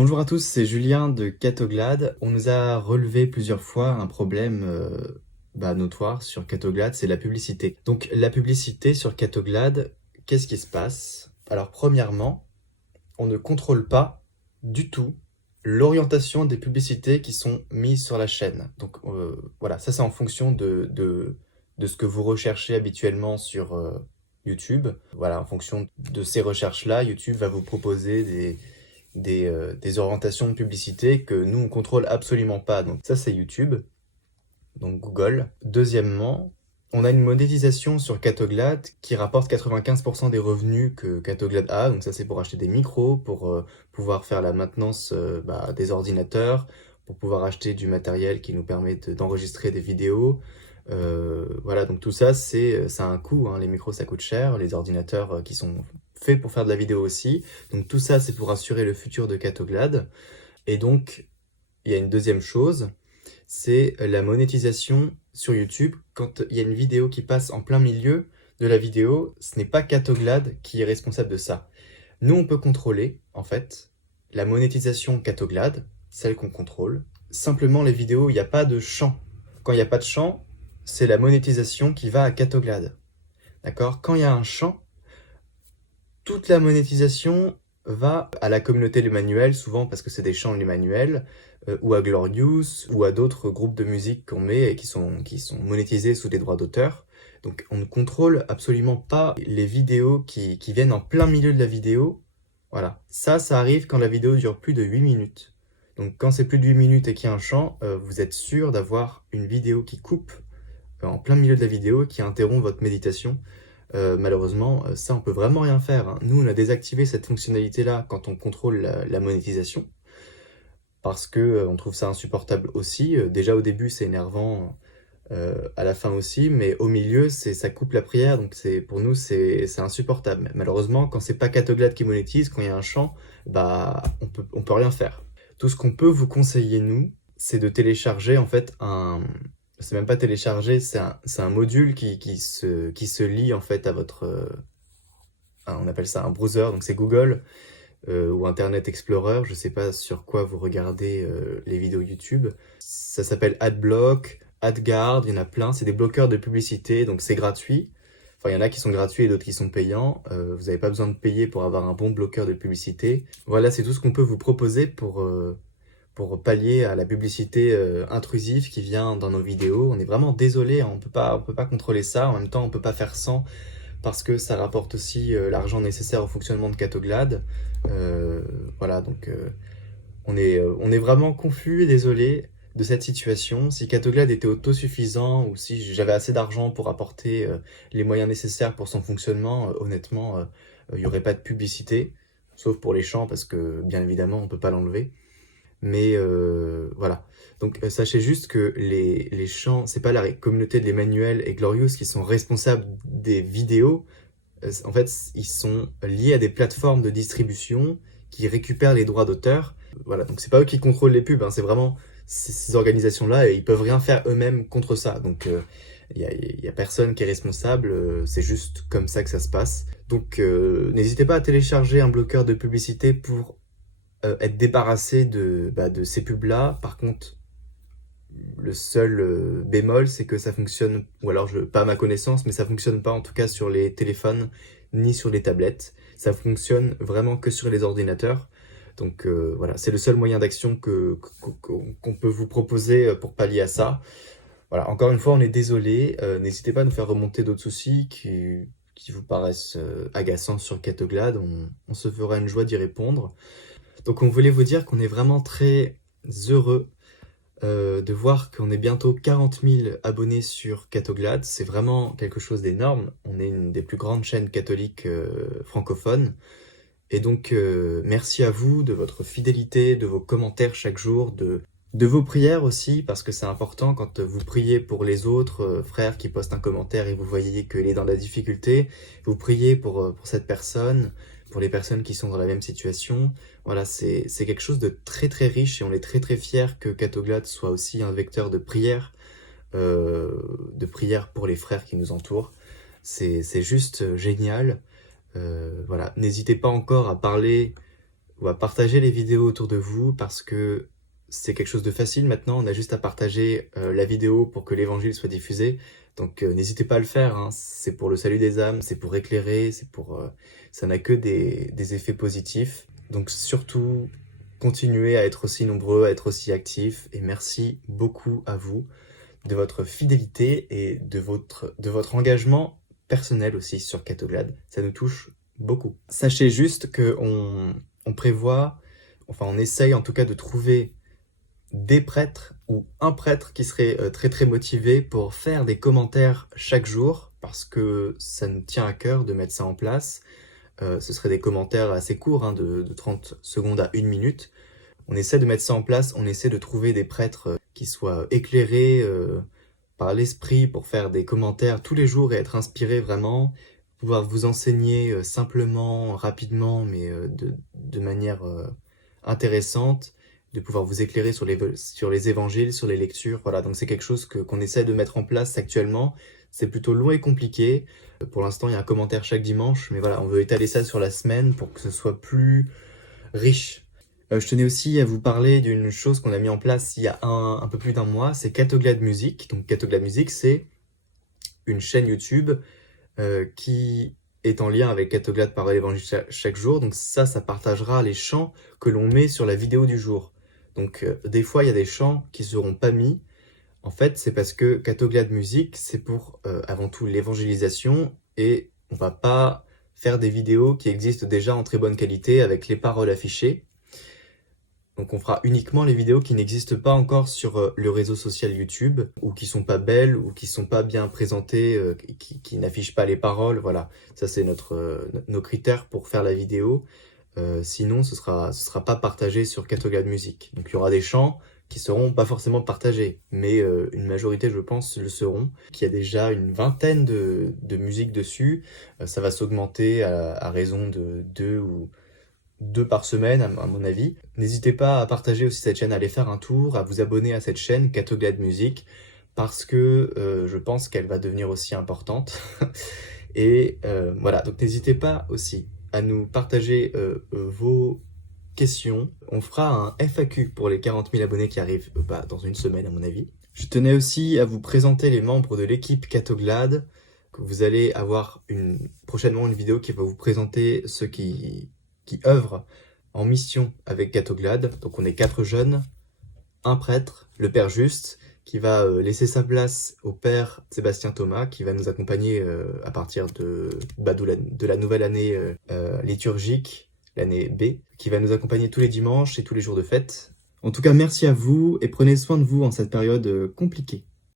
Bonjour à tous, c'est Julien de Catoglade. On nous a relevé plusieurs fois un problème notoire sur Catoglade, c'est la publicité. Donc la publicité sur Catoglade, qu'est-ce qui se passe? Alors premièrement, on ne contrôle pas du tout l'orientation des publicités qui sont mises sur la chaîne. Donc voilà, ça c'est en fonction de ce que vous recherchez habituellement sur YouTube. Voilà, en fonction de ces recherches-là, YouTube va vous proposer des orientations de publicité que nous, on contrôle absolument pas. Donc ça, c'est YouTube, donc Google. Deuxièmement, on a une monétisation sur Catoglade qui rapporte 95% des revenus que Catoglade a. Donc ça, c'est pour acheter des micros, pour pouvoir faire la maintenance des ordinateurs, pour pouvoir acheter du matériel qui nous permet d'enregistrer des vidéos. Voilà, donc tout ça, ça a un coût, hein. Les micros, ça coûte cher. Les ordinateurs qui sont faits pour faire de la vidéo aussi. Donc tout ça, c'est pour assurer le futur de Catoglade. Et donc, il y a une deuxième chose, c'est la monétisation sur YouTube. Quand il y a une vidéo qui passe en plein milieu de la vidéo, ce n'est pas Catoglade qui est responsable de ça. Nous, on peut contrôler, en fait, la monétisation Catoglade, celle qu'on contrôle. Simplement, les vidéos, il n'y a pas de champ. Quand il n'y a pas de champ, c'est la monétisation qui va à Catoglade. D'accord? Quand il y a un champ, toute la monétisation va à la communauté Les Manuels, souvent parce que c'est des chants Les Manuels, ou à Glorious, ou à d'autres groupes de musique qu'on met et qui sont monétisés sous des droits d'auteur. Donc on ne contrôle absolument pas les vidéos qui viennent en plein milieu de la vidéo. Voilà, ça arrive quand la vidéo dure plus de 8 minutes. Donc quand c'est plus de 8 minutes et qu'il y a un chant, vous êtes sûr d'avoir une vidéo qui coupe en plein milieu de la vidéo, qui interrompt votre méditation. Malheureusement, ça on peut vraiment rien faire, hein. Nous on a désactivé cette fonctionnalité-là quand on contrôle la monétisation, parce que on trouve ça insupportable aussi. Déjà au début c'est énervant, à la fin aussi, mais au milieu ça coupe la prière, donc pour nous c'est insupportable. Malheureusement quand c'est pas Catoglade qui monétise, quand il y a un champ, on peut rien faire. Tout ce qu'on peut vous conseiller nous, c'est de télécharger en fait c'est même pas télécharger, c'est un module qui se lie en fait à votre on appelle ça un browser, donc c'est Google ou Internet Explorer, je sais pas sur quoi vous regardez les vidéos YouTube. Ça s'appelle AdBlock, AdGuard, il y en a plein, c'est des bloqueurs de publicité, donc c'est gratuit. Enfin, il y en a qui sont gratuits et d'autres qui sont payants. Vous n'avez pas besoin de payer pour avoir un bon bloqueur de publicité. Voilà, c'est tout ce qu'on peut vous proposer pour pallier à la publicité intrusive qui vient dans nos vidéos. On est vraiment désolé, hein, on peut pas contrôler ça. En même temps, on peut pas faire sans, parce que ça rapporte aussi l'argent nécessaire au fonctionnement de Catoglade. Voilà, donc on est vraiment confus et désolé de cette situation. Si Catoglade était autosuffisant ou si j'avais assez d'argent pour apporter les moyens nécessaires pour son fonctionnement, honnêtement, il n'y aurait pas de publicité, sauf pour les champs, parce que bien évidemment, on ne peut pas l'enlever. Mais voilà. Donc sachez juste que les chants, c'est pas la communauté des Manuels et Glorious qui sont responsables des vidéos. En fait, ils sont liés à des plateformes de distribution qui récupèrent les droits d'auteur. Voilà, donc c'est pas eux qui contrôlent les pubs, hein, c'est vraiment ces organisations-là et ils peuvent rien faire eux-mêmes contre ça. Donc y a personne qui est responsable, c'est juste comme ça que ça se passe. Donc n'hésitez pas à télécharger un bloqueur de publicité pour être débarrassé de ces pubs-là. Par contre, le seul bémol, c'est que ça fonctionne, ou alors pas à ma connaissance, mais ça fonctionne pas en tout cas sur les téléphones ni sur les tablettes. Ça fonctionne vraiment que sur les ordinateurs. Donc voilà, c'est le seul moyen d'action qu'on peut vous proposer pour pallier à ça. Voilà, encore une fois, on est désolé. N'hésitez pas à nous faire remonter d'autres soucis qui vous paraissent agaçants sur Catoglade. On se fera une joie d'y répondre. Donc on voulait vous dire qu'on est vraiment très heureux de voir qu'on est bientôt 40 000 abonnés sur Catoglade. C'est vraiment quelque chose d'énorme. On est une des plus grandes chaînes catholiques francophones. Et donc merci à vous de votre fidélité, de vos commentaires chaque jour, de vos prières aussi, parce que c'est important quand vous priez pour les autres frères qui postent un commentaire et vous voyez qu'il est dans la difficulté, vous priez pour cette personne, pour les personnes qui sont dans la même situation. Voilà, c'est quelque chose de très très riche et on est très très fiers que Catoglade soit aussi un vecteur de prière pour les frères qui nous entourent. C'est juste génial. Voilà, n'hésitez pas encore à parler On va partager les vidéos autour de vous parce que c'est quelque chose de facile maintenant. On a juste à partager la vidéo pour que l'évangile soit diffusé. Donc n'hésitez pas à le faire, hein. C'est pour le salut des âmes, c'est pour éclairer, ça n'a que des effets positifs. Donc surtout, continuez à être aussi nombreux, à être aussi actifs. Et merci beaucoup à vous de votre fidélité et de votre engagement personnel aussi sur Catoglade. Ça nous touche beaucoup. Sachez juste on prévoit, enfin on essaye en tout cas de trouver des prêtres ou un prêtre qui serait très très motivé pour faire des commentaires chaque jour parce que ça nous tient à cœur de mettre ça en place. Ce seraient des commentaires assez courts, hein, de 30 secondes à 1 minute. On essaie de mettre ça en place, on essaie de trouver des prêtres qui soient éclairés par l'esprit pour faire des commentaires tous les jours et être inspirés vraiment, pouvoir vous enseigner simplement, rapidement, mais de manière intéressante, de pouvoir vous éclairer sur les évangiles, sur les lectures. Voilà, donc c'est quelque chose qu'on essaie de mettre en place actuellement. C'est plutôt long et compliqué. Pour l'instant, il y a un commentaire chaque dimanche, mais voilà, on veut étaler ça sur la semaine pour que ce soit plus riche. Je tenais aussi à vous parler d'une chose qu'on a mis en place il y a un peu plus d'un mois, c'est Catoglade Musique. Donc Catoglade Musique, c'est une chaîne YouTube qui est en lien avec Catoglade par l'évangile chaque jour. Donc ça partagera les chants que l'on met sur la vidéo du jour. Donc des fois, il y a des chants qui ne seront pas mis. En fait, c'est parce que Catoglade Musique, c'est pour avant tout l'évangélisation et on va pas faire des vidéos qui existent déjà en très bonne qualité avec les paroles affichées. Donc on fera uniquement les vidéos qui n'existent pas encore sur le réseau social YouTube, ou qui sont pas belles, ou qui sont pas bien présentées, qui n'affichent pas les paroles, voilà. Ça c'est nos critères pour faire la vidéo. Sinon ce sera pas partagé sur Catoglade Musique. Donc il y aura des chants qui seront pas forcément partagés, mais une majorité je pense le seront. Il y a déjà une vingtaine de musiques dessus, ça va s'augmenter à raison de 2 par semaine, à mon avis. N'hésitez pas à partager aussi cette chaîne, à aller faire un tour, à vous abonner à cette chaîne, Catoglade Musique, parce que je pense qu'elle va devenir aussi importante. Et voilà, donc n'hésitez pas aussi à nous partager vos questions. On fera un FAQ pour les 40 000 abonnés qui arrivent dans une semaine, à mon avis. Je tenais aussi à vous présenter les membres de l'équipe Catoglade. Vous allez avoir prochainement une vidéo qui va vous présenter ceux qui œuvrent en mission avec Catoglade. Donc on est 4 jeunes, un prêtre, le Père Juste, qui va laisser sa place au Père Sébastien Thomas, qui va nous accompagner à partir de la nouvelle année liturgique, l'année B, qui va nous accompagner tous les dimanches et tous les jours de fête. En tout cas, merci à vous et prenez soin de vous en cette période compliquée.